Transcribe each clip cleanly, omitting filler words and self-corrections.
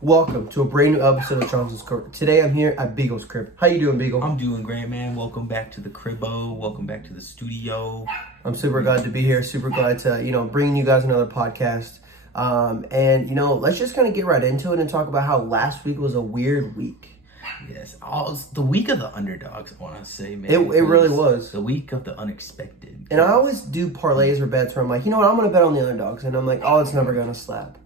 Welcome to a brand new episode of Johnson's Crib. Today I'm here at Beagle's crib. How you doing, Beagle? I'm doing great, man. Welcome back to the cribbo. Welcome back to the studio. I'm super glad to be here. Super glad to, bring you guys another podcast. Let's just kind of get right into it and talk about how last week was a weird week. Yes, the week of the underdogs, I want to say, man. It really was. The week of the unexpected. And I always do parlays or bets where I'm like, you know what, I'm going to bet on the underdogs. And I'm like, oh, it's never going to slap.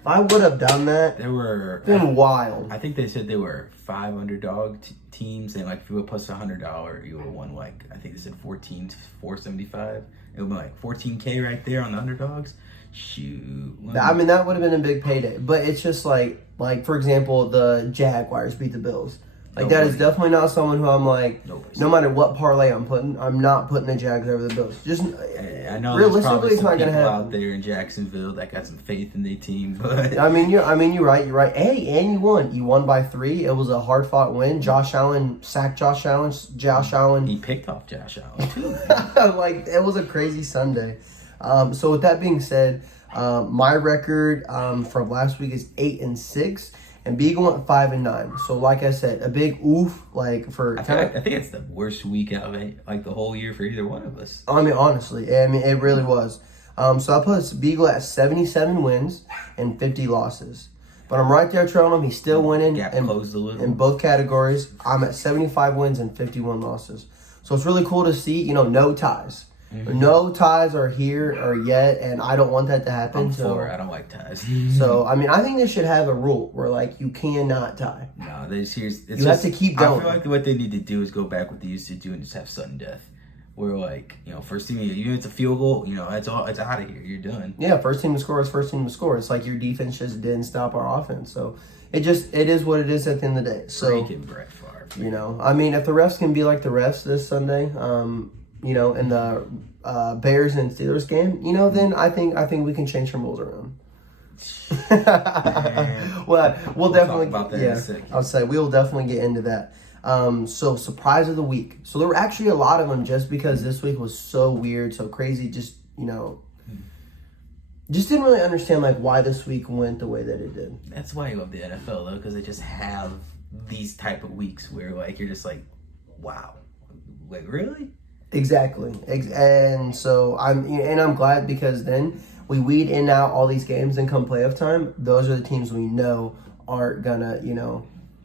If I would have done that, it's been wild. I think they said there were 5 underdog teams, and like if you would plus $100, you would have won I think they said 475. It would be like 14K right there on the underdogs. Shoot. I mean, that would have been a big payday. But it's just like for example, the Jaguars beat the Bills. That is definitely not someone who I'm like, no matter what parlay I'm putting, I'm not putting the Jags over the Bills. Just I know realistically, it's not going to happen. Out there in Jacksonville that got some faith in their team, but you're right. You're right. Hey, and you won. You won by 3. It was a hard fought win. Josh Allen sacked Josh Allen. He picked off Josh Allen too. It was a crazy Sunday. So with that being said, my record from last week is 8-6. And Beagle went 5-9. So, like I said, a big oof. I think it's the worst week of it, the whole year for either one of us. I mean, honestly, it really was. So I put Beagle at 77 wins and 50 losses. But I'm right there trailing him. He's still winning closed a little. In both categories. I'm at 75 wins and 51 losses. So it's really cool to see. No ties. Mm-hmm. No ties are here or yet, and I don't want that to happen. I don't like ties. So, I think they should have a rule where, you cannot tie. No, you have to keep going. I feel like what they need to do is go back what they used to do and just have sudden death. Where, first team, even if it's a field goal, it's out of here. You're done. Yeah, first team to score is first team to score. It's like your defense just didn't stop our offense. So, it is what it is at the end of the day. So, freaking Brett Favre. If the refs can be like the refs this Sunday, in the Bears and Steelers game, then I think we can change some rules around. Well, we'll definitely talk about that in a second. I'll say we'll definitely get into that. So surprise of the week. So there were actually a lot of them just because this week was so weird, so crazy. Just just didn't really understand why this week went the way that it did. That's why you love the NFL though, because they just have these type of weeks where you're just wow, really. Exactly, and so I'm glad because then we weed in out all these games and come playoff time, those are the teams we know aren't gonna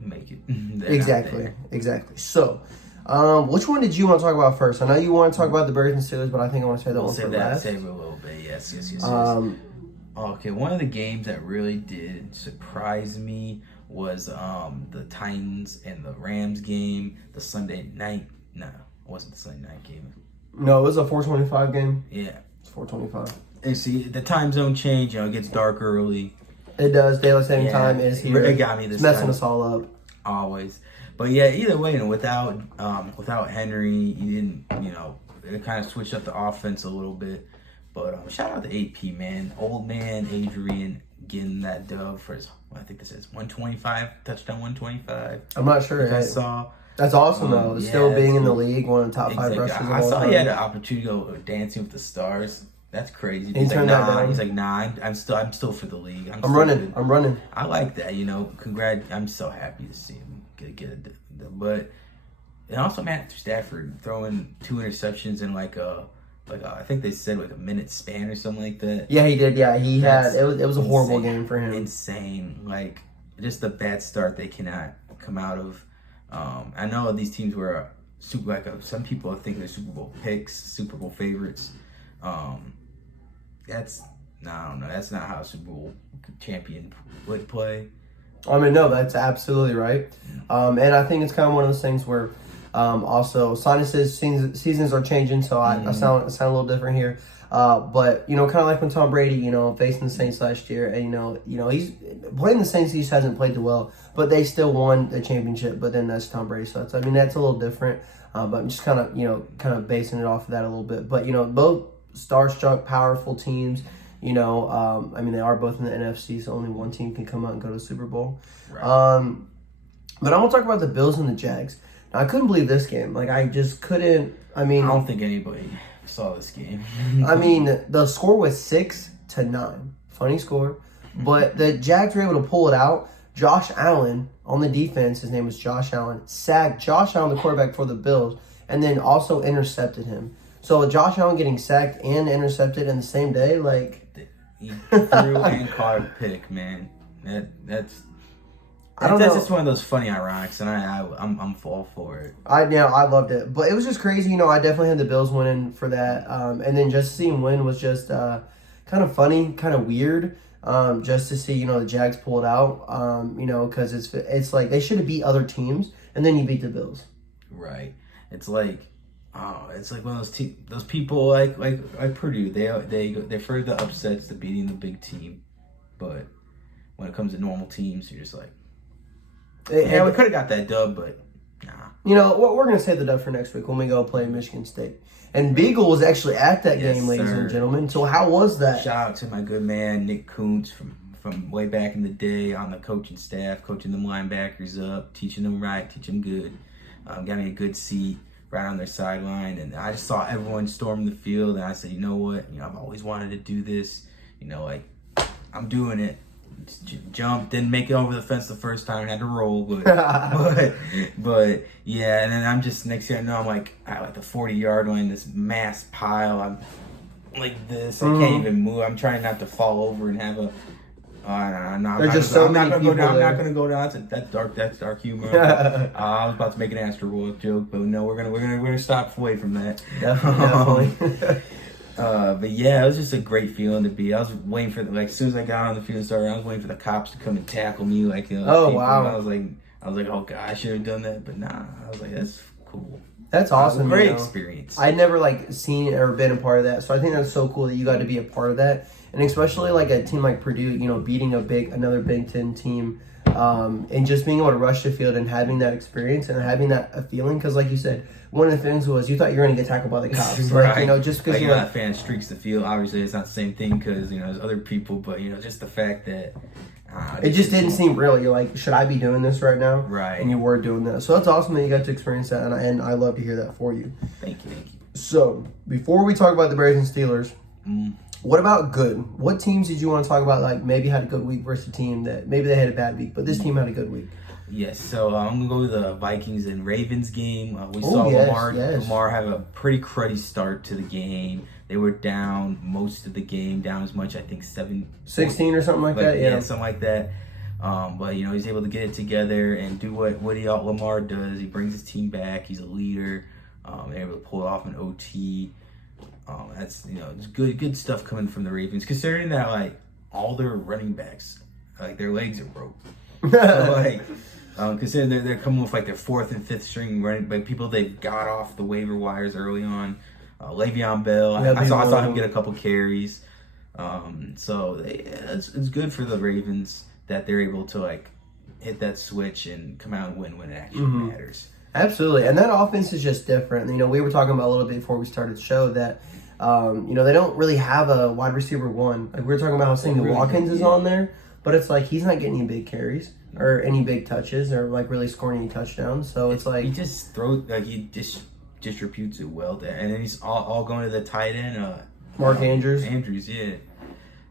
make it. Exactly. So, which one did you want to talk about first? I know you want to talk about the Bears and Steelers, but I think I want to say that one for last. Save it a little bit. Yes. Okay, one of the games that really did surprise me was the Titans and the Rams game, the Sunday night. No. It wasn't the Sunday night game. No, it was a 4:25 game. Yeah. It's 4:25. And see, the time zone change, it gets dark early. It does. Daylight saving time is here. It got me this time. It's messing time. us all up. Always. But yeah, either way, without Henry, you didn't, it kind of switched up the offense a little bit. But shout out to AP, man. Old man Adrian getting that dub for his, I think this is 125, touchdown 125. I'm not sure. I saw. That's awesome, though. Still being in the league, one of the top 5 rushers of all time. I saw he had an opportunity to go Dancing with the Stars. That's crazy. He's like, nah. He's like, nah, I'm still for the league. I'm running. I like that, Congrats. I'm so happy to see him get a but and also Matthew Stafford throwing 2 interceptions in I think they said a minute span or something like that. Yeah, he did. Yeah, he had. It was a horrible game for him. Insane. Just a bad start they cannot come out of. I know these teams were some people think they're Super Bowl picks, Super Bowl favorites. I don't know. That's not how a Super Bowl champion would play. No, that's absolutely right. And I think it's kind of one of those things where also sinuses, seasons are changing, so I sound a little different here. But kind of like when Tom Brady, facing the Saints last year, and he's playing the Saints. He just hasn't played well, but they still won the championship. But then that's Tom Brady, so that's a little different. But I'm just kind of basing it off of that a little bit. But both starstruck, powerful teams. They are both in the NFC, so only one team can come out and go to the Super Bowl. Right. But I want to talk about the Bills and the Jags. Now, I couldn't believe this game. I just couldn't. I don't think anybody saw this game. The score was 6-9. Funny score. But the Jags were able to pull it out. Josh Allen on the defense, his name was Josh Allen, sacked Josh Allen, the quarterback for the Bills, and then also intercepted him. So Josh Allen getting sacked and intercepted in the same day, like he threw and caught a pick, man. That's just one of those funny ironics, and I'm all for it. I loved it, but it was just crazy. I definitely had the Bills winning for that, and then just seeing win was just kind of funny, kind of weird. Just to see the Jags pull it out, because it's like they should have beat other teams, and then you beat the Bills. Right. It's like one of those people like Purdue. They prefer the upsets to beating the big team, but when it comes to normal teams, you're just like, yeah, we could have got that dub, but nah. We're gonna save the dub for next week when we go play Michigan State. And Beagle was actually at that game, ladies and gentlemen. So how was that? Shout out to my good man Nick Kuntz from way back in the day on the coaching staff, coaching them linebackers up, teaching them right, teaching them good. Got me a good seat right on their sideline, and I just saw everyone storm the field, and I said, you know what? I've always wanted to do this. I'm doing it. Jumped, didn't make it over the fence the first time, had to roll, but yeah, and then I'm just, next thing I know, I'm like at the 40-yard line, this mass pile, I'm like this, I can't even move, I'm trying not to fall over and have a, I'm not gonna go down. That's dark humor. I was about to make an Astro joke, but no, we're gonna stop away from that. Definitely. But yeah, it was just a great feeling to be. I was waiting for as soon as I got on the field and started, I was waiting for the cops to come and tackle me. Wow! I was like, oh god, I should have done that, but nah. I was like, that's cool. That's awesome. Great experience. I'd never seen or been a part of that, so I think that's so cool that you got to be a part of that, and especially a team like Purdue, beating another Big Ten team, and just being able to rush the field and having that experience and having that feeling, because like you said, one of the things was you thought you were going to get tackled by the cops, right? Just because that fan streaks the field. Obviously, it's not the same thing because there's other people, but just the fact that it just didn't seem real. You're like, should I be doing this right now? Right. And you were doing that, so that's awesome that you got to experience that, and I love to hear that for you. Thank you. So before we talk about the Bears and Steelers. What about good? What teams did you want to talk about, maybe had a good week versus a team that maybe they had a bad week, but this team had a good week? Yes, so I'm going to go to the Vikings and Ravens game. We saw Lamar have a pretty cruddy start to the game. They were down most of the game, down as much, I think, 16 or something like that, yeah. Yeah, something like that. But, he's able to get it together and do what Lamar does. He brings his team back. He's a leader. They're able to pull it off an OT. That's it's good stuff coming from the Ravens, considering that all their running backs their legs are broke. So considering they're coming with their fourth and fifth string running back, people they've got off the waiver wires early on. Le'Veon Bell, I saw him get a couple carries. So it's good for the Ravens that they're able to hit that switch and come out and win when it actually matters. Absolutely, and that offense is just different. We were talking about a little bit before we started the show that, they don't really have a wide receiver one. We were talking about how Sammy Watkins is on there, but it's he's not getting any big carries or any big touches or really scoring any touchdowns. So it's he just throws he just distributes it well there, and then he's all going to the tight end. Mark Andrews. Andrews, yeah.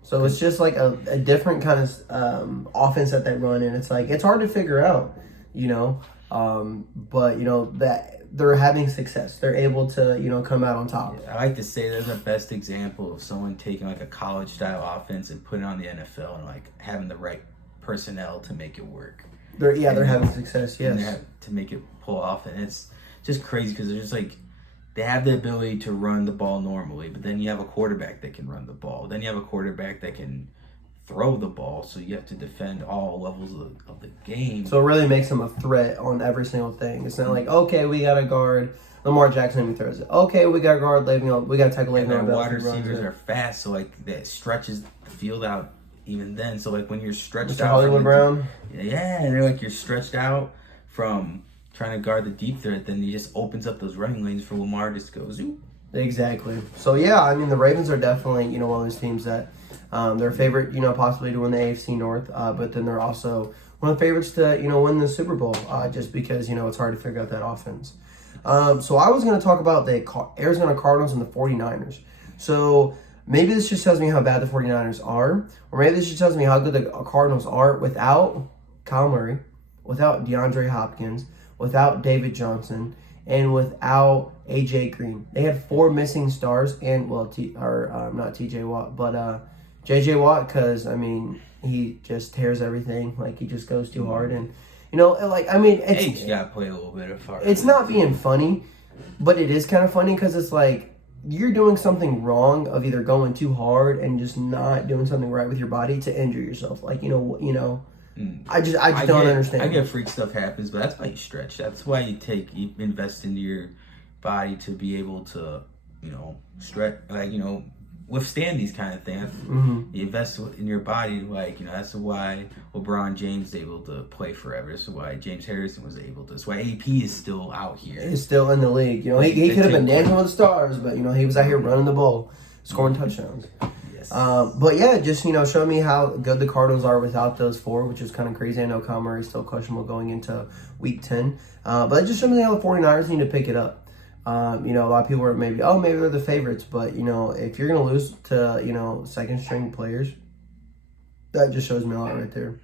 So it's just a different kind of offense that they run, and it's it's hard to figure out, but that they're having success. They're able to come out on top. Yeah, I like to say they're the best example of someone taking a college style offense and putting it on the NFL and having the right personnel to make it work. They're having success. Yes, to make it pull off, and it's just crazy because they're just they have the ability to run the ball normally, but then you have a quarterback that can run the ball. Then you have a quarterback that can throw the ball, so you have to defend all levels of the game. So it really makes them a threat on every single thing. It's not okay, we got to guard Lamar Jackson when he throws it. Okay, we got to guard Le'Veon. We got to tackle Le'Veon. And their wide receivers are fast, so that stretches the field out even then. So when you're stretched out, Hollywood Brown. Yeah, and they're you're stretched out from trying to guard the deep threat, then he just opens up those running lanes for Lamar just goes zoop. Exactly. So yeah, the Ravens are definitely one of those teams that they're a favorite, possibly to win the AFC North, but then they're also one of the favorites to win the Super Bowl, just because it's hard to figure out that offense. So I was going to talk about the Arizona Cardinals and the 49ers. So maybe this just tells me how bad the 49ers are, or maybe this just tells me how good the Cardinals are without Kyle Murray, without DeAndre Hopkins, without David Johnson, and without A.J. Green. They had 4 missing stars, and, well, not T.J. Watt, but J.J. Watt, because, I mean, he just tears everything. Like, he just goes too hard, and, you know, like, I mean, it's... Hey, you got to play a little bit of far. It's not being funny, but it is kind of funny, because it's like, you're doing something wrong of either going too hard and just not doing something right with your body to injure yourself. Like, you know, I just don't understand. I get freak stuff happens, but that's why you stretch. That's why you invest into your body to be able to, you know, stretch, like, you know, withstand these kind of things. You invest in your body, like, you know, that's why LeBron James is able to play forever. That's why James Harrison was able to. That's why AP is still out here. He's still in the league. You know, he could have been dancing with the stars, but, you know, he was out here running the ball, scoring touchdowns. But yeah, just, you know, show me how good the Cardinals are without those 4, which is kind of crazy. I know Kyle Murray is still questionable going into week 10. But it just show me how the 49ers need to pick it up. You know, a lot of people are maybe they're the favorites. But, you know, if you're going to lose to, you know, second-string players, that just shows me a lot right there.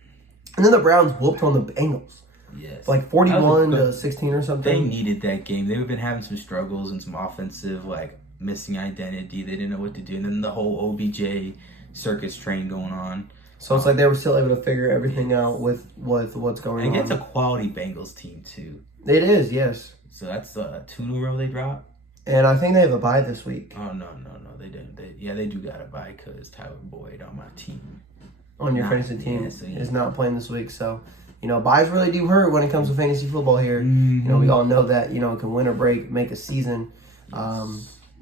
And then the Browns whooped on the Bengals. Yes. Like 41-16 or something. They needed that game. They've been having some struggles and some offensive, like, missing identity. They didn't know what to do. And then the whole OBJ circus train going on. So it's like they were still able to figure everything out with what's going on. And it's a quality Bengals team, too. It is, yes. So that's 2 in a row they dropped. And I think they have a bye this week. Oh, no. They didn't. They do got a bye because Tyler Boyd on my team. On your fantasy team is not playing this week. So, you know, byes really do hurt when it comes to fantasy football here. You know, we all know that, you know, it can win or break, make a season.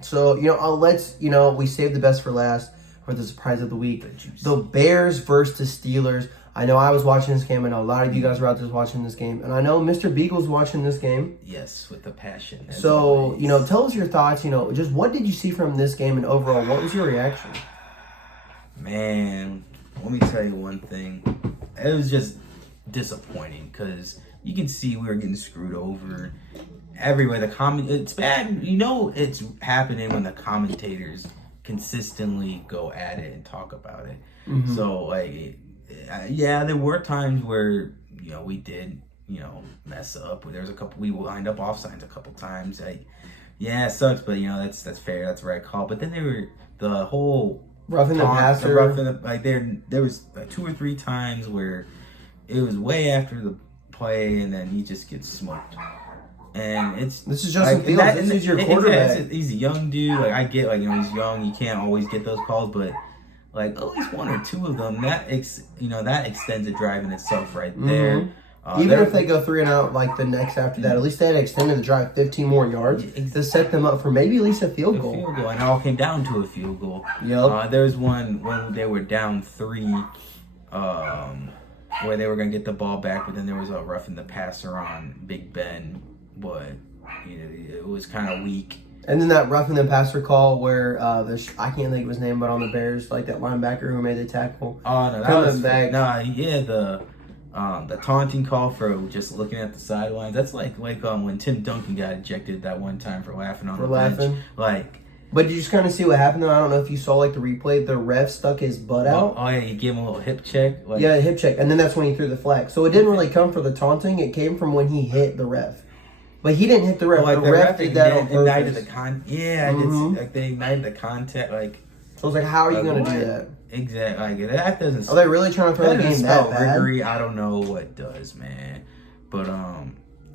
So, you know, let's, you know, we saved the best for last for the surprise of the week. The Bears versus the Steelers. I know I was watching this game. I know a lot of you guys were out there watching this game. And I know Mr. Beagle's watching this game. Yes, with the passion. So, always. You know, tell us your thoughts. You know, just what did you see from this game and overall, what was your reaction? Man, let me tell you one thing. It was just disappointing because you can see we were getting screwed over everywhere. It's bad. You know, it's happening when the commentators consistently go at it and talk about it. So, like, yeah, there were times where, you know, we did, you know, mess up. We lined up offsides a couple times. Like, yeah, it sucks, but, you know, that's fair. That's the right call. But then the whole roughing the passer. There was like 2 or 3 times where it was way after the play, and then he just gets smoked. And this is Justin Fields. This is your quarterback. He's a young dude. Like, I get, like, you know, he's young. You can't always get those calls, but like at least 1 or 2 of them, that extends a drive in itself right there. Even if they go 3 and out like the next after that, at least they had extended the drive 15 more yards to set them up for maybe at least a field goal. And it all came down to a field goal. Yep. There was one when they were down 3, where they were going to get the ball back, but then there was a roughing the passer on Big Ben, but you know, it was kind of weak. And then that roughing the passer call where I can't think of his name, but on the Bears, like that linebacker who made the tackle. Oh no, that was back. The taunting call for just looking at the sidelines. That's like when Tim Duncan got ejected that one time for laughing on the bench. Like, but you just kind of see what happened though. I don't know if you saw like the replay. The ref stuck his butt out. Oh yeah, he gave him a little hip check. Yeah, hip check, and then that's when he threw the flag. So it didn't really come from the taunting. It came from when he hit the ref. But he didn't hit the ref. Like the ref did that on purpose. They ignited the contact. Like, so it's like, how are you going to do that? Exactly. Like, that doesn't. Are they really trying to throw the game that bad? Riggory, I don't know what does, man. But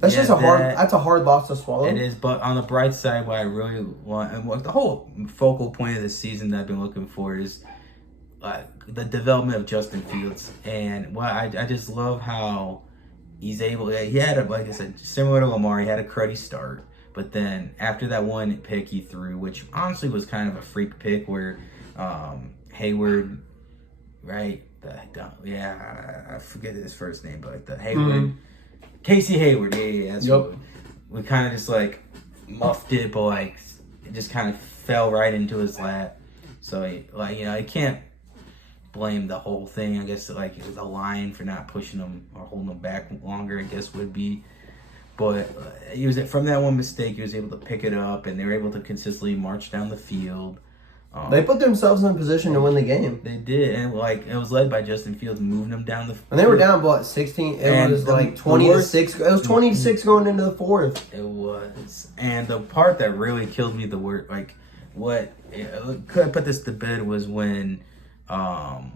that's just that's a hard loss to swallow. It is. But on the bright side, what I really want, and what the whole focal point of the season that I've been looking for is the development of Justin Fields, and I just love how he's able. He had like I said, similar to Lamar, he had a cruddy start, but then after that one pick he threw, which honestly was kind of a freak pick, where Hayward, right? I forget his first name, but like the Hayward, Casey Hayward, that's what we kind of just like muffed it, but like it just kind of fell right into his lap. So you can't blame the whole thing. I guess like it was the line for not pushing him or holding him back longer, I guess would be. But he was from that one mistake, he was able to pick it up, and they were able to consistently march down the field. They put themselves in a position to win the game. They did, and like it was led by Justin Fields moving them down the field. And they were down, what, 16? It was like 20-6. It was 20-6 going into the fourth. It was. And the part that really killed me, could I put this to bed, was when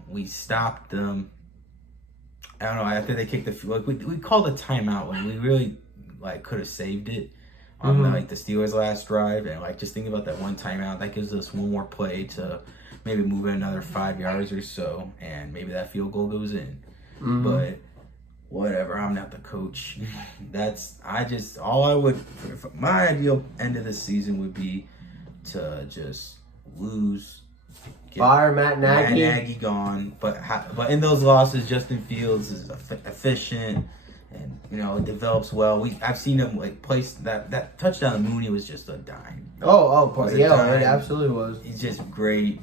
we stopped them. I don't know, after they kicked the field. We called a timeout when we really could have saved it on the Steelers' last drive, and just thinking about that one timeout, that gives us one more play to maybe move it another 5 yards or so, and maybe that field goal goes in. But whatever, I'm not the coach. My ideal end of the season would be to just lose. Fire Matt Nagy. Matt Nagy gone, but in those losses, Justin Fields is efficient. And develops well. I've seen him place that touchdown to Mooney was just a dime. It absolutely was. He's just great.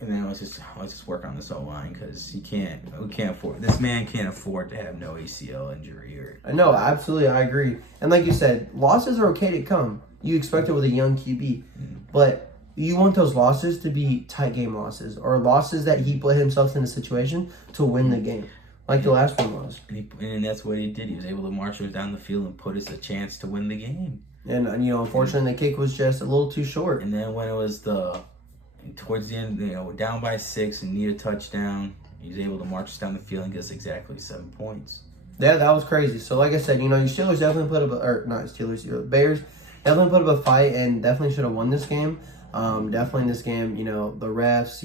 And then let's just work on this O-line, because this man can't afford to have no ACL injury No, absolutely, I agree. And like you said, losses are okay to come. You expect it with a young QB, but you want those losses to be tight game losses, or losses that he put himself in a situation to win the game. Like the last one was. And that's what he did. He was able to march us down the field and put us a chance to win the game. And, unfortunately, the kick was just a little too short. And then when it was towards the end, down by 6 and need a touchdown, he was able to march us down the field and get us exactly 7 points. Yeah, that was crazy. So, like I said, your Steelers definitely your Bears definitely put up a fight and definitely should have won this game. Definitely in this game, the refs,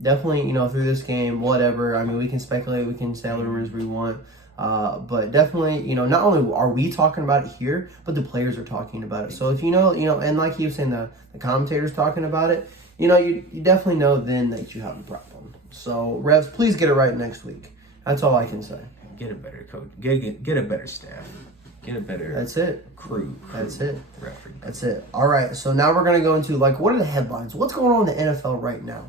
definitely, through this game, whatever. I mean, we can speculate, we can say all the rumors we want. But definitely, not only are we talking about it here, but the players are talking about it. So if and like he was saying, the commentators talking about it, you definitely know then that you have a problem. So, refs, please get it right next week. That's all I can say. Get a better coach. Get a better staff. Get a better That's it. Crew. That's it. Referee. That's it. All right, so now we're going to go into, what are the headlines? What's going on in the NFL right now?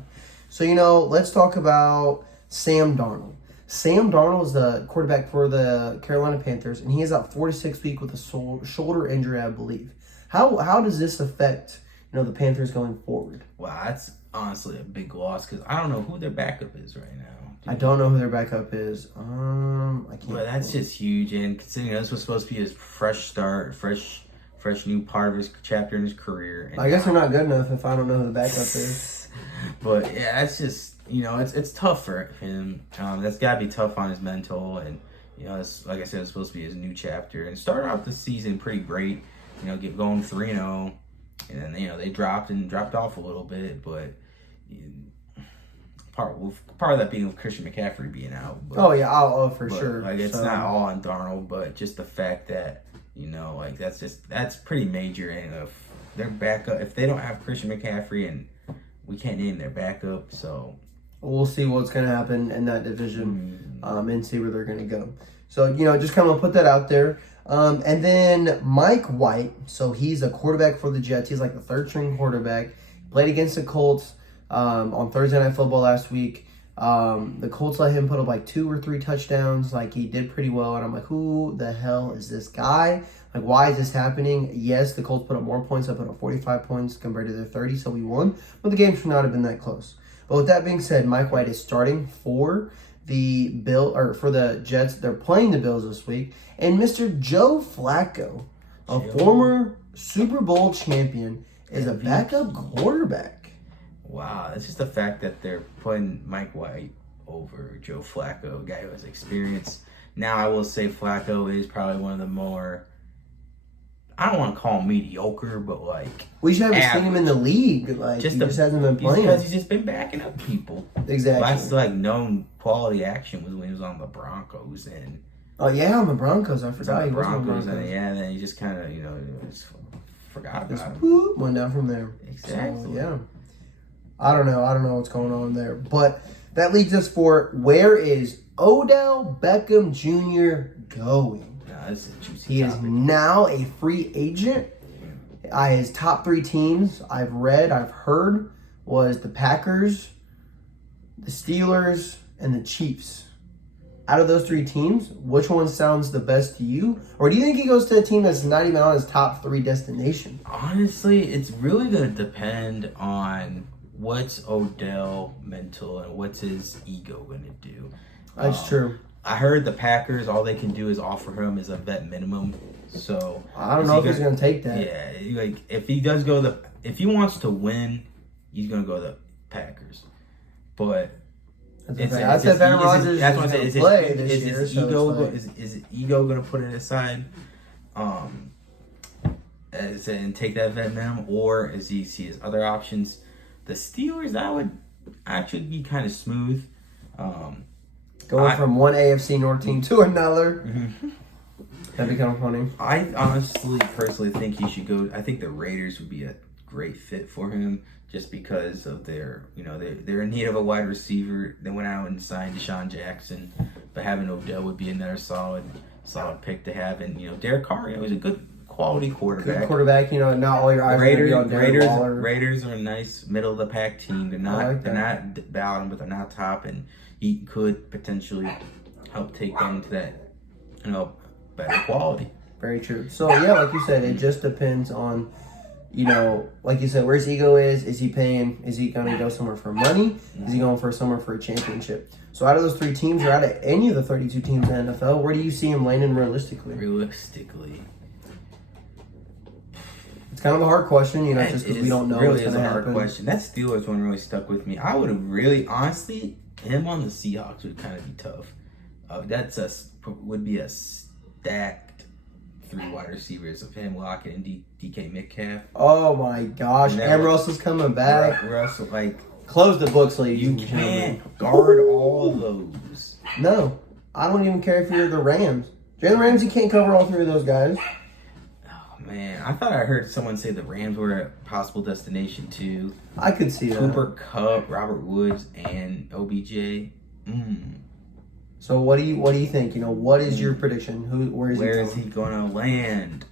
So, let's talk about Sam Darnold. Sam Darnold is the quarterback for the Carolina Panthers, and he is out 4 to 6 weeks with a shoulder injury, I believe. How does this affect, the Panthers going forward? Wow, that's honestly a big loss, because I don't know who their backup is right now. I don't know who their backup is. I can't. But that's just huge, and considering this was supposed to be his fresh start, fresh new part of his chapter in his career. And I guess they're not good enough if I don't know who the backup is. But yeah, that's just it's tough for him. That's gotta be tough on his mental, and it's, like I said, it's supposed to be his new chapter. And started off the season pretty great. Get going 3-0, and then they dropped off a little bit, but. Part of that being with Christian McCaffrey being out. But, for sure. It's not all on Darnold, but just the fact that that's pretty major. And if their backup, if they don't have Christian McCaffrey, and we can't name their backup, so we'll see what's going to happen in that division, and see where they're going to go. So just kind of put that out there. And then Mike White, so he's a quarterback for the Jets. He's like the third string quarterback. Played against the Colts. On Thursday Night Football last week. The Colts let him put up 2 or 3 touchdowns. He did pretty well. And I'm like, who the hell is this guy? Why is this happening? Yes, the Colts put up more points. I put up 45 points compared to their 30, so we won. But the game should not have been that close. But with that being said, Mike White is starting for the for the Jets. They're playing the Bills this week. And Mr. Joe Flacco, a former Super Bowl champion, is a backup quarterback. Wow, it's just the fact that they're putting Mike White over Joe Flacco, a guy who has experience. Now, I will say Flacco is probably one of the more, I don't want to call him mediocre, but we should have seen him in the league. He just hasn't been playing. Because he's just been backing up people. Exactly. Last known quality action was when he was on the Broncos. And oh, yeah, on the Broncos. I forgot he was on the Broncos. Broncos. And then he just kind of, just forgot about him. Whoop, went down from there. Exactly. So, yeah. I don't know what's going on there. But that leads us for where is Odell Beckham Jr. going? This is a juicy He topic. is now a free agent. His top 3 teams I've heard was the Packers, the Steelers, and the Chiefs. out of those 3 teams, which one sounds the best to you? Or do you think he goes to a team that's not even on his top 3 destination? Honestly, it's really going to depend on what's Odell mental and what's his ego going to do. That's true. I heard the Packers, all they can do is offer him as a vet minimum. So I don't know if he's going to take that. Yeah, like if he does go if he wants to win, he's going to go the Packers. But That's if Aaron Rodgers is going to play this year. Is his ego going to put it aside, and take that vet minimum, or is he see his other options? The Steelers, that would actually be kind of smooth. Going from one AFC North team to another. Mm-hmm. That'd be kind of funny. I personally think he should go. I think the Raiders would be a great fit for him, just because of their, they're in need of a wide receiver. They went out and signed Deshaun Jackson, but having Odell would be another solid pick to have. And Derek Carr, he's a good quality quarterback. Good quarterback. Not all your eyes Raiders, on Darnold Waller. Raiders are a nice middle of the pack team. They're not bottom, but they're not top, and he could potentially help take them to that, better quality. Very true. So yeah, like you said, it just depends on, like you said, where his ego is. Is he paying? Is he going to go somewhere for money? Is he going for somewhere for a championship? So out of those 3 teams, or out of any of the 32 teams in the NFL, where do you see him landing realistically? It's kind of a hard question, just because we don't know what's going to happen. Really is a hard question. That Steelers one really stuck with me. I would have really, honestly, him on the Seahawks would kind of be tough. Would be a stacked 3 wide receivers of him, Lockett, and DK Metcalf. Oh my gosh! And Russell's coming back. Russell, close the books, ladies. You can't guard all of those. No, I don't even care if you're the Rams. Jalen Ramsey can't cover all 3 of those guys. Oh man, I thought I heard someone say the Rams were a possible destination too. I could see that. Cooper Kupp, Robert Woods, and OBJ. So what do you think? What is your prediction? Where is he going to land?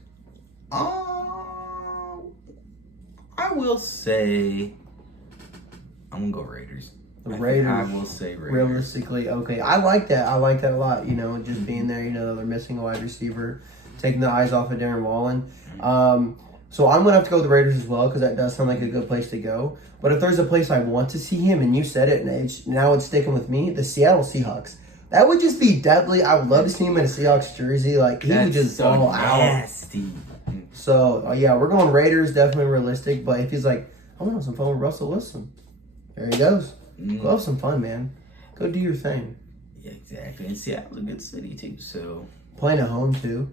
I will say I'm gonna go Raiders. The Raiders. I will say Raiders. Realistically, okay. I like that. I like that a lot. Just being there. They're missing a wide receiver, taking the eyes off of Darren Wallen. So I'm gonna have to go with the Raiders as well, because that does sound like a good place to go. But if there's a place I want to see him, and you said it, and now it's sticking with me, the Seattle Seahawks. That would just be deadly. I would love to see him in a Seahawks jersey. He would just ball nasty. Out. So, yeah, we're going Raiders, definitely realistic. But if he's like, I want to have some fun with Russell Wilson, there he goes. Go have some fun, man. Go do your thing. Yeah, exactly. And Seattle's a good city, too. So playing at home, too.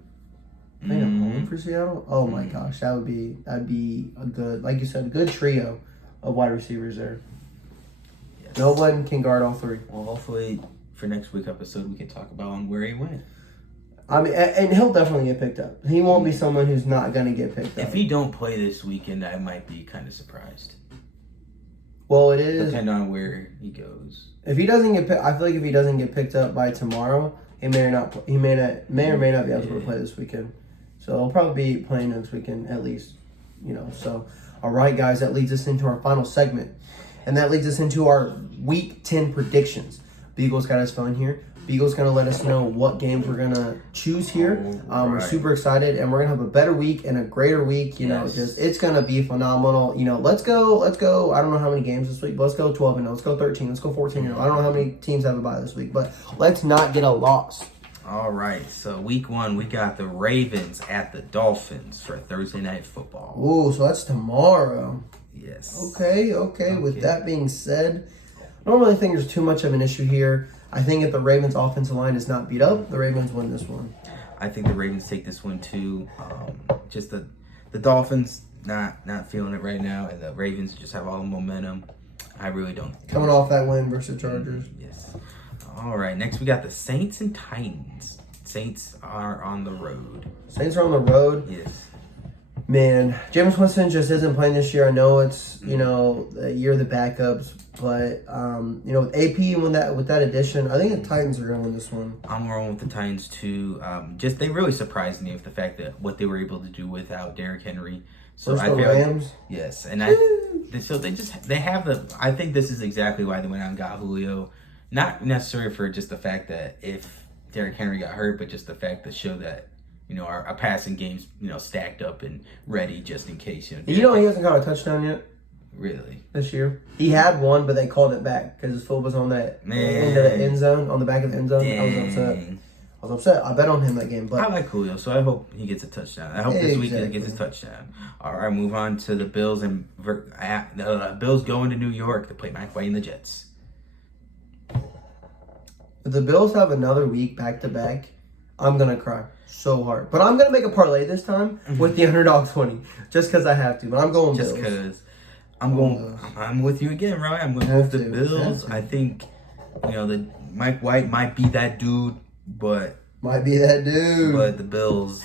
Playing at home for Seattle? Oh, my gosh. That'd be a good, like you said, a good trio of wide receivers there. Yes. No one can guard all 3. Well, hopefully for next week's episode, we can talk about where he went. I mean, and he'll definitely get picked up. He won't be someone who's not going to get picked up. If he don't play this weekend, I might be kind of surprised. Well, it is. Depending on where he goes. If he doesn't get picked, I feel like if he doesn't get picked up by tomorrow, he may or may not be able to play this weekend. So he'll probably be playing next weekend at least. So all right, guys, that leads us into our final segment, and that leads us into our Week 10 predictions. Beagle's got his phone here. Beagle's going to let us know what games we're going to choose here. We're super excited, and we're going to have a better week and a greater week. It's going to be phenomenal. Let's go. I don't know how many games this week, but let's go 12-0. Let's go 13. Let's go 14-0. I don't know how many teams have a bye this week, but let's not get a loss. All right, so week 1, we got the Ravens at the Dolphins for Thursday Night Football. Ooh, so that's tomorrow. Yes. Okay. With that being said, I don't really think there's too much of an issue here. I think if the Ravens' offensive line is not beat up, the Ravens win this one. I think the Ravens take this one too. Just the Dolphins not feeling it right now, and the Ravens just have all the momentum. I really don't. Coming off that win versus Chargers. Yes. All right, next we got the Saints and Titans. Saints are on the road. Saints are on the road. Yes. Man, Jameis Winston just isn't playing this year. I know it's, the year of the backups, but, with AP and with that addition, I think the Titans are going to win this one. I'm rolling with the Titans, too. They really surprised me with the fact that what they were able to do without Derrick Henry. So I feel Rams. Yes, and I think this is exactly why they went out and got Julio. Not necessarily for just the fact that if Derrick Henry got hurt, but just the fact that show that, our passing game's, stacked up and ready just in case. He hasn't got a touchdown yet. Really? This year. He had one, but they called it back because his foot was on that end of the end zone, on the back of the end zone. Dang. I was upset. I bet on him that game. But I like Julio, so I hope he gets a touchdown. I hope this weekend he gets a touchdown. All right, move on to the Bills. And the Bills going to New York to play Mike White and the Jets. If the Bills have another week back-to-back, I'm going to cry so hard. But I'm going to make a parlay this time with the underdog 20 just because I have to. But I'm going Bills. Just because I'm with you again, right? I'm going with the Bills. I think, the Mike White might be that dude, but the Bills,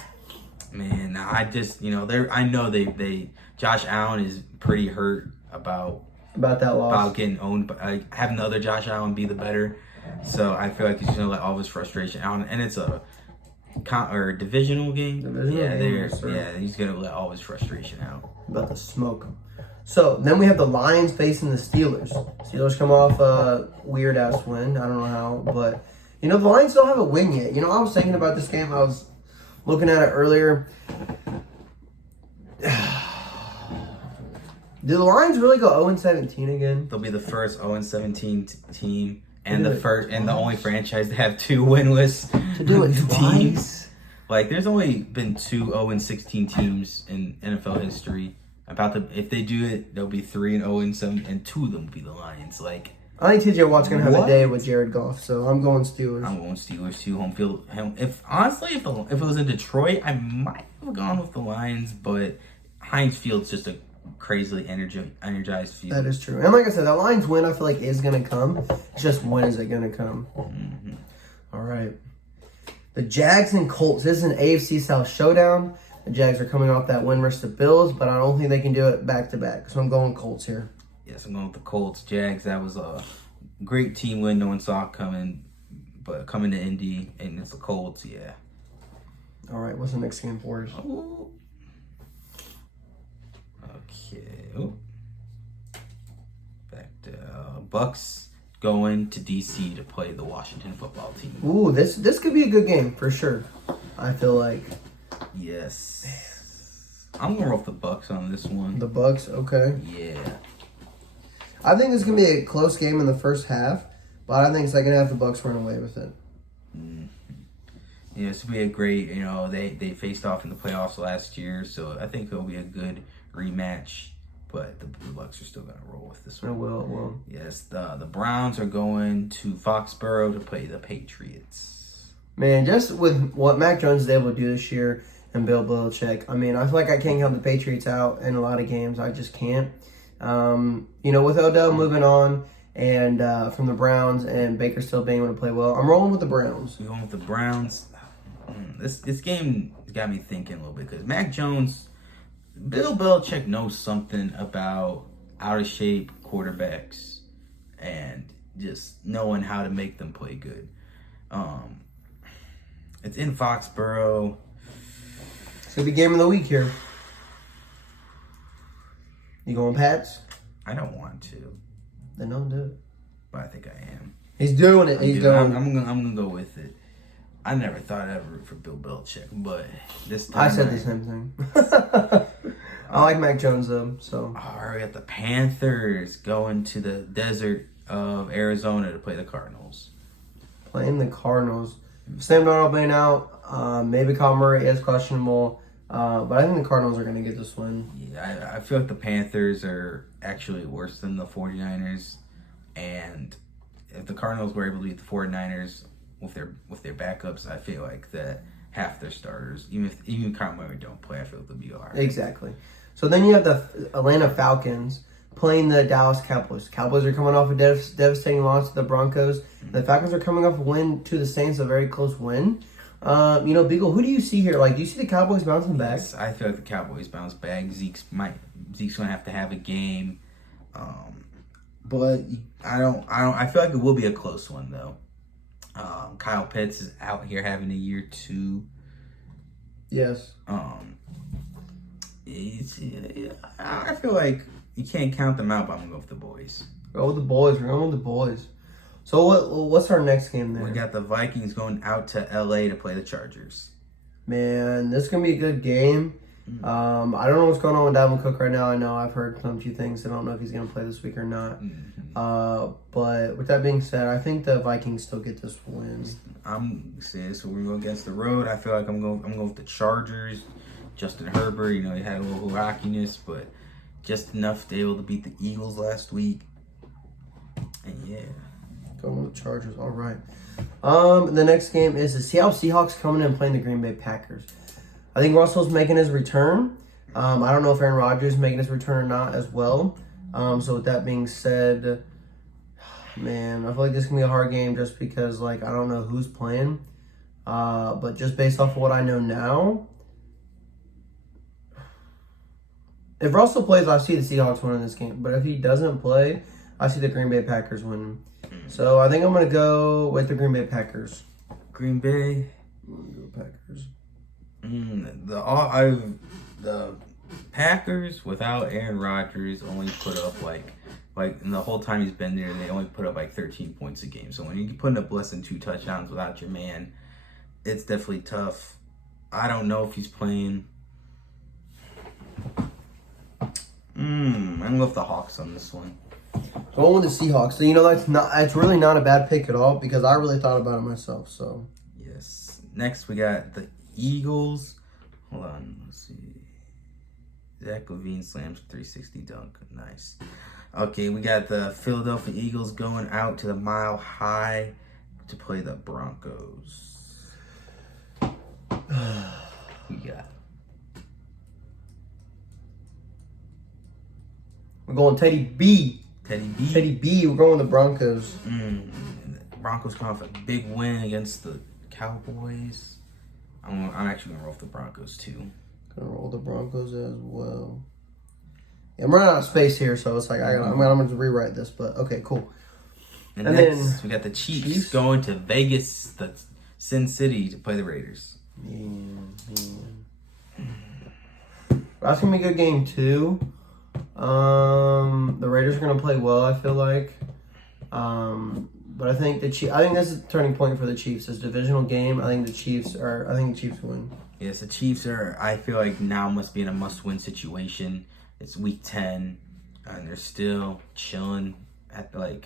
man, I just, I know they Josh Allen is pretty hurt about that loss. About getting owned, having the other Josh Allen be the better. So I feel like he's going to let all his frustration out. And it's a divisional game. He's going to let all his frustration out. About to smoke him. So then we have the Lions facing the Steelers. Steelers come off a weird ass win. I don't know how, but the Lions don't have a win yet. I was thinking about this game. I was looking at it earlier. Do the Lions really go 0-17 again? They'll be the first 0-17 team and the only franchise to have 2 winless to do it teams. Like there's only been 2 0-16 teams in NFL history. If they do it, they'll be 3-0-7, and 2 of them will be the Lions. Like I think TJ Watt's gonna have a day with Jared Goff, so I'm going Steelers. I'm going Steelers too. Home field. If it was in Detroit, I might have gone with the Lions, but Heinz Field's just a crazily energized field. That is true. And like I said, that Lions win I feel like is gonna come. It's just when is it gonna come? Mm-hmm. All right. The Jags and Colts. This is an AFC South showdown. The Jags are coming off that win versus the Bills, but I don't think they can do it back-to-back. So I'm going Colts here. Yes, I'm going with the Colts. Jags, that was a great team win. No one saw it coming, but coming to Indy, and it's the Colts, yeah. All right, what's the next game for us? Ooh. Okay. Ooh. Back to Bucks going to D.C. to play the Washington football team. Ooh, this could be a good game for sure. I feel like. Yes. I'm going to roll with the Bucks on this one. The Bucks, okay. Yeah. I think this can be a close game in the first half, but I think second half the Bucks run away with it. Mm-hmm. Yeah, this will be a great, they faced off in the playoffs last year, so I think it'll be a good rematch, but the Bucks are still going to roll with this one. It will. Yes, the Browns are going to Foxborough to play the Patriots. Man, just with what Mac Jones is able to do this year and Bill Belichick, I mean, I feel like I can't count the Patriots out in a lot of games. I just can't. With Odell moving on and from the Browns and Baker still being able to play well, I'm rolling with the Browns. You're going with the Browns? This game got me thinking a little bit because Mac Jones, Bill Belichick knows something about out-of-shape quarterbacks and just knowing how to make them play good. It's in Foxborough. It's going to be game of the week here. You going Pats? I don't want to. Then don't do it. But I think I am. He's doing it. I'm gonna go with it. I never thought I'd root for Bill Belichick, but this time I said the same thing. I like Mac Jones though, so. All right, we got the Panthers going to the desert of Arizona to play the Cardinals. Playing the Cardinals. Sam Darnold being out. Maybe Kyle Murray is questionable. But I think the Cardinals are going to get this win. Yeah, I feel like the Panthers are actually worse than the 49ers. And if the Cardinals were able to beat the 49ers with their backups, I feel like that half their starters, even Kyle Murray don't play, I feel like they'll be all right. Exactly. So then you have the Atlanta Falcons playing the Dallas Cowboys. Cowboys are coming off a devastating loss to the Broncos. The Falcons are coming off a win to the Saints, a very close win. Beagle, who do you see here? Like, do you see the Cowboys bouncing back? Yes, I feel like the Cowboys bounce back. Zeke's gonna have a game, but I feel like it will be a close one though. Kyle Pitts is out here having a year 2. Yes. I feel like you can't count them out, but I'm gonna go with the boys. Go with the boys. We're going with the boys. So what's our next game there? We got the Vikings going out to LA to play the Chargers. Man, this is going to be a good game. I don't know what's going on with Dalvin Cook right now. I know I've heard some few things. I don't know if he's going to play this week or not. But with that being said, I think the Vikings still get this win. I'm saying so. We're going against the road. I feel like I'm going with the Chargers. Justin Herbert, he had a little rockiness, but just enough to be able to beat the Eagles last week. And yeah, going with the Chargers. All right. The next game is the Seattle Seahawks coming in and playing the Green Bay Packers. I think Russell's making his return. I don't know if Aaron Rodgers is making his return or not as well. So with that being said, man, I feel like this can be a hard game just because, I don't know who's playing. But just based off of what I know now, if Russell plays, I see the Seahawks winning this game. But if he doesn't play, I see the Green Bay Packers winning. So I think I'm going to go with the Green Bay Packers. Green Bay? Go Packers. The Packers without Aaron Rodgers only put up like in the whole time he's been there, they only put up 13 points a game. So when you're putting up less than 2 touchdowns without your man, it's definitely tough. I don't know if he's playing. I'm going with the Hawks on this one. Going with the Seahawks. So, that's really not a bad pick at all because I really thought about it myself. So yes. Next, we got the Eagles. Hold on. Let's see. Zach Levine slams 360 dunk. Nice. Okay, we got the Philadelphia Eagles going out to the Mile High to play the Broncos. We got. We're going Teddy B. Teddy B. We're going with the Broncos. Broncos come off a big win against the Cowboys. I'm actually gonna roll with the Broncos too. Gonna roll the Broncos as well. Yeah, I'm running out of space here, so it's I'm gonna just rewrite this. But okay, cool. And next we got the Chiefs going to Vegas, the Sin City, to play the Raiders. That's gonna be a good game too. The Raiders are gonna play well, I feel like. But I think this is a turning point for the Chiefs. This divisional game, I think the Chiefs win. Yes, the Chiefs I feel like now must be in a must-win situation. It's week 10, and they're still chilling at the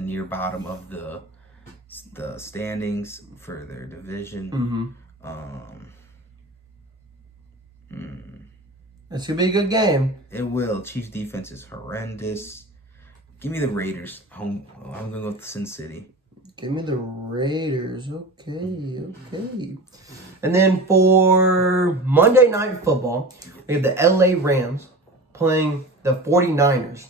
near bottom of the standings for their division. It's gonna be a good game. It will. Chiefs defense is horrendous. Give me the Raiders. I'm gonna go with the Sin City. Give me the Raiders. Okay. And then for Monday Night Football, we have the LA Rams playing the 49ers.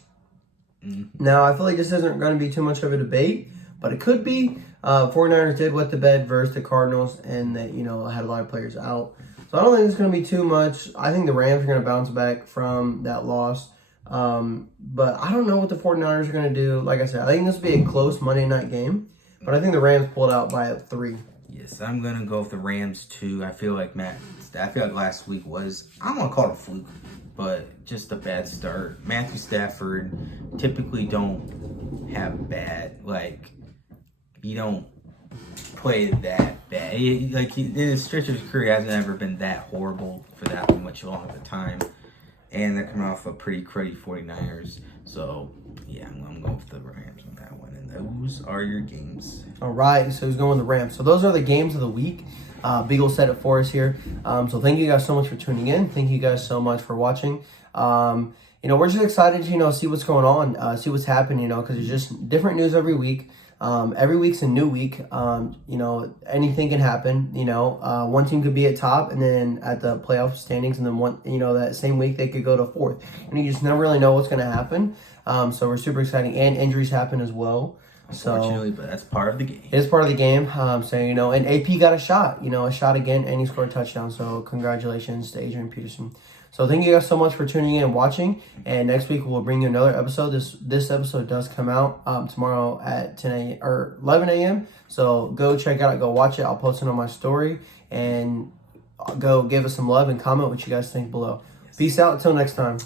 Now, I feel like this isn't going to be too much of a debate, but it could be. 49ers did wet the bed versus the Cardinals, and they, had a lot of players out. So I don't think it's going to be too much. I think the Rams are going to bounce back from that loss. But I don't know what the 49ers are going to do. Like I said, I think this will be a close Monday night game. But I think the Rams pulled out by 3. Yes, I'm going to go with the Rams too. I feel like last week I'm going to call it a fluke, but just a bad start. Matthew Stafford typically don't have bad, you don't play that bad. In his stretch of his career, hasn't ever been that horrible for that much long of a time. And they're coming off a pretty cruddy 49ers. So, yeah, I'm going with the Rams on that one. And those are your games. All right, so he's going with the Rams. So those are the games of the week. Beagle said it for us here. So thank you guys so much for tuning in. Thank you guys so much for watching. We're just excited to, see what's going on, see what's happening, because there's just different news every week. Every week's a new week. Anything can happen. One team could be at top and then at the playoff standings, and then that same week they could go to 4th. And you just never really know what's going to happen. So we're super exciting, and injuries happen as well. Unfortunately, but that's part of the game. It is part of the game. And AP got a shot again, and he scored a touchdown. So congratulations to Adrian Peterson. So thank you guys so much for tuning in and watching. And next week we'll bring you another episode. This episode does come out tomorrow at 10 a.m. or 11 a.m. So go check out, go watch it. I'll post it on my story, and go give us some love and comment what you guys think below. Peace out. Until next time.